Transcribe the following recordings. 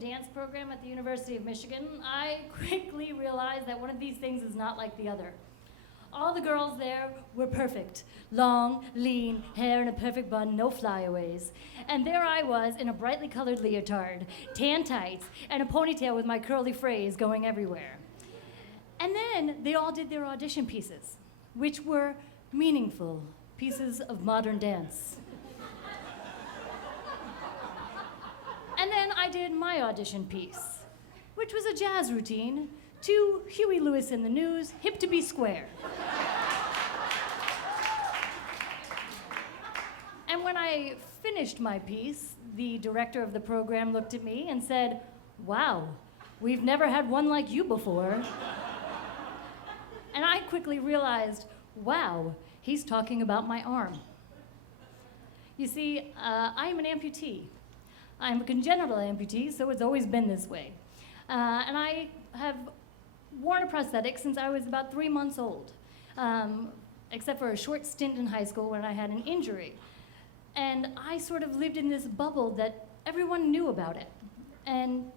dance program at the University of Michigan, I quickly realized that one of these things is not like the other. All the girls there were perfect. Long, lean, hair in a perfect bun, no flyaways. And there I was in a brightly colored leotard, tan tights, and a ponytail with my curly phrase going everywhere. And then they all did their audition pieces, which were meaningful pieces of modern dance. And then I did my audition piece, which was a jazz routine to Huey Lewis in the News, Hip to Be Square. And when I finished my piece, the director of the program looked at me and said, "Wow, we've never had one like you before." And I quickly realized, wow, he's talking about my arm. You see, I'm an amputee. I'm a congenital amputee, so it's always been this way. And I have worn a prosthetic since I was about 3 months old, except for a short stint in high school when I had an injury. And I sort of lived in this bubble that everyone knew about it and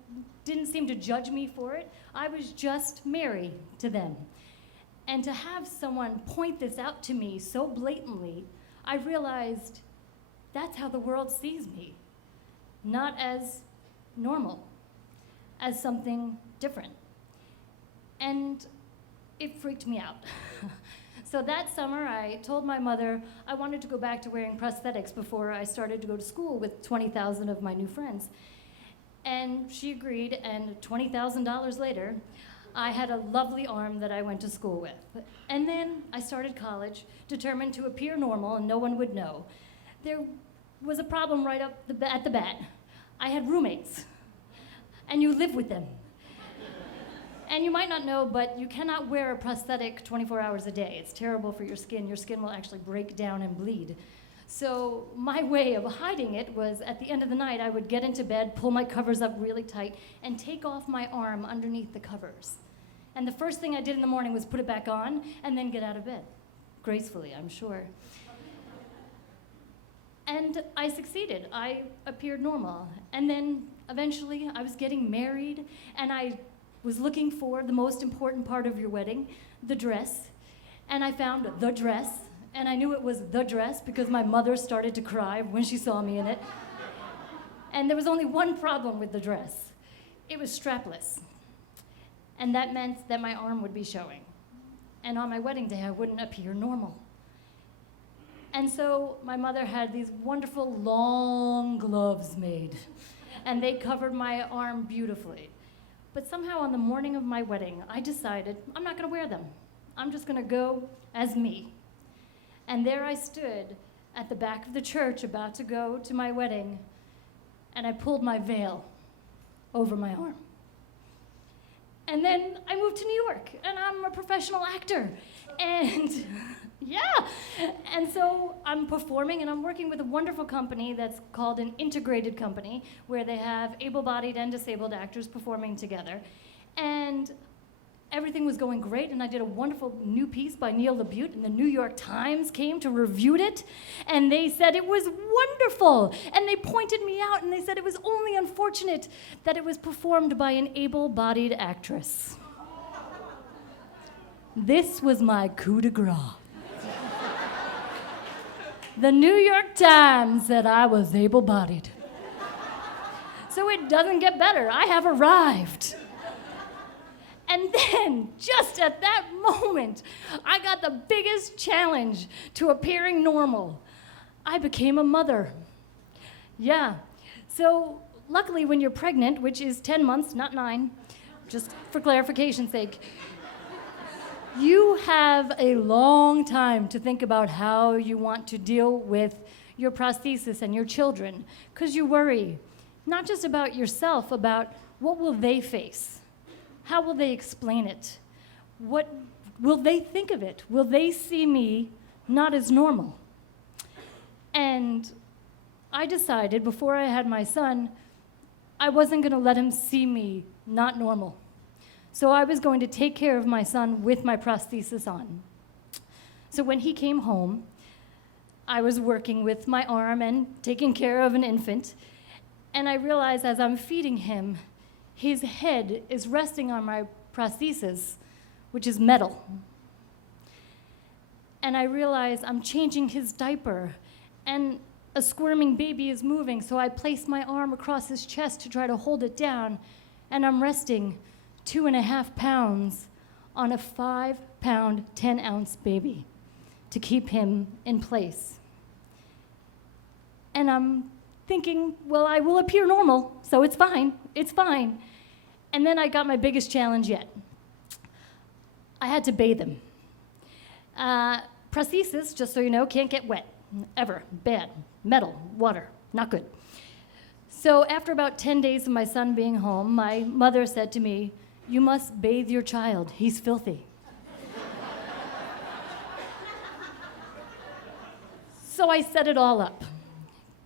didn't seem to judge me for it. I was just Mary to them. And to have someone point this out to me so blatantly, I realized that's how the world sees me. Not as normal, as something different. And it freaked me out. So that summer, I told my mother I wanted to go back to wearing prosthetics before I started to go to school with 20,000 of my new friends. And she agreed, and $20,000 later, I had a lovely arm that I went to school with. And then I started college, determined to appear normal and no one would know. There was a problem right at the bat. I had roommates, and you live with them. And you might not know, but you cannot wear a prosthetic 24 hours a day. It's terrible for your skin. Your skin will actually break down and bleed. So my way of hiding it was at the end of the night, I would get into bed, pull my covers up really tight, and take off my arm underneath the covers. And the first thing I did in the morning was put it back on and then get out of bed. Gracefully, I'm sure. And I succeeded. I appeared normal. And then eventually I was getting married, and I was looking for the most important part of your wedding, the dress. And I found the dress, and I knew it was the dress because my mother started to cry when she saw me in it. And there was only one problem with the dress. It was strapless. And that meant that my arm would be showing. And on my wedding day, I wouldn't appear normal. And so my mother had these wonderful long gloves made, and they covered my arm beautifully. But somehow on the morning of my wedding, I decided I'm not gonna wear them. I'm just gonna go as me. And there I stood at the back of the church about to go to my wedding, and I pulled my veil over my arm. And then I moved to New York, and I'm a professional actor. And yeah, and so I'm performing, and I'm working with a wonderful company that's called an integrated company, where they have able-bodied and disabled actors performing together. And everything was going great, and I did a wonderful new piece by Neil LaBute, and the New York Times came to review it, and they said it was wonderful, and they pointed me out, and they said it was only unfortunate that it was performed by an able-bodied actress. This was my coup de grace. The New York Times said I was able-bodied. So it doesn't get better. I have arrived. And then, just at that moment, I got the biggest challenge to appearing normal. I became a mother. Yeah. So luckily, when you're pregnant, which is 10 months, not 9, just for clarification's sake, you have a long time to think about how you want to deal with your prosthesis and your children, because you worry not just about yourself, about what will they face? How will they explain it? What will they think of it? Will they see me not as normal? And I decided before I had my son, I wasn't going to let him see me not normal. So I was going to take care of my son with my prosthesis on. So when he came home, I was working with my arm and taking care of an infant, and I realized as I'm feeding him his head is resting on my prosthesis, which is metal. And I realize I'm changing his diaper, and a squirming baby is moving, so I place my arm across his chest to try to hold it down, and I'm resting 2.5 pounds on a 5-pound, 10-ounce baby to keep him in place. And I'm thinking, well, I will appear normal, so it's fine. And then I got my biggest challenge yet. I had to bathe him. Prosthesis, just so you know, can't get wet, ever. Bad. Metal, water, not good. So after about 10 days of my son being home, my mother said to me, "You must bathe your child. He's filthy." So I set it all up.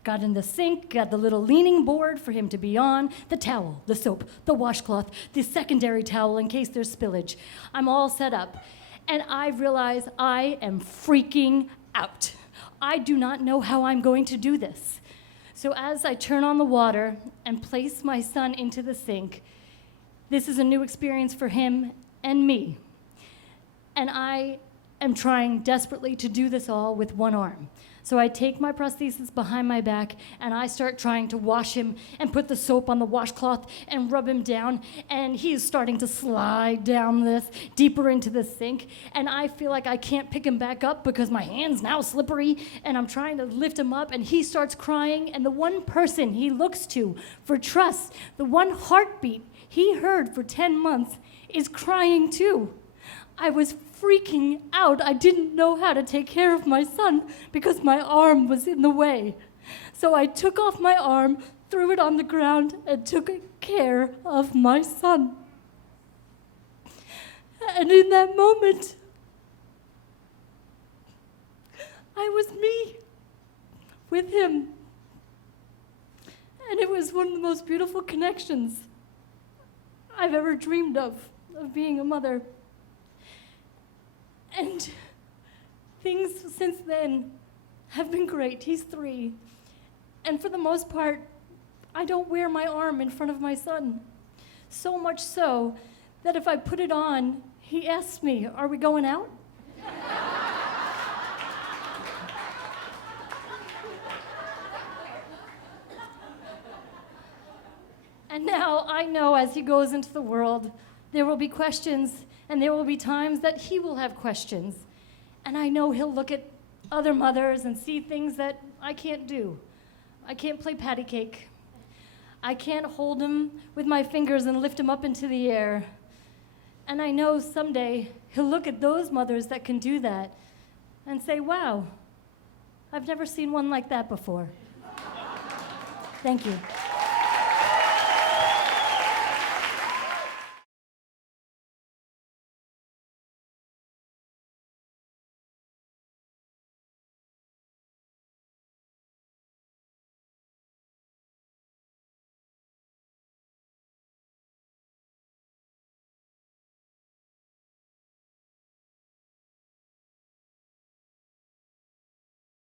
Got in the sink, got the little leaning board for him to be on, the towel, the soap, the washcloth, the secondary towel in case there's spillage. I'm all set up. And I realize I am freaking out. I do not know how I'm going to do this. So as I turn on the water and place my son into the sink, this is a new experience for him and me. And I am trying desperately to do this all with one arm. So I take my prosthesis behind my back and I start trying to wash him and put the soap on the washcloth and rub him down, and he is starting to slide down this deeper into the sink, and I feel like I can't pick him back up because my hand's now slippery, and I'm trying to lift him up, and he starts crying, and the one person he looks to for trust, the one heartbeat he heard for 10 months is crying too. I was freaking out. I didn't know how to take care of my son because my arm was in the way. So I took off my arm, threw it on the ground, and took care of my son. And in that moment, I was me with him. And it was one of the most beautiful connections I've ever dreamed of being a mother. And things since then have been great. He's 3. And for the most part, I don't wear my arm in front of my son. So much so that if I put it on, he asks me, "Are we going out?" And now I know as he goes into the world, there will be questions, and there will be times that he will have questions. And I know he'll look at other mothers and see things that I can't do. I can't play patty cake. I can't hold him with my fingers and lift him up into the air. And I know someday he'll look at those mothers that can do that and say, "Wow, I've never seen one like that before." Thank you.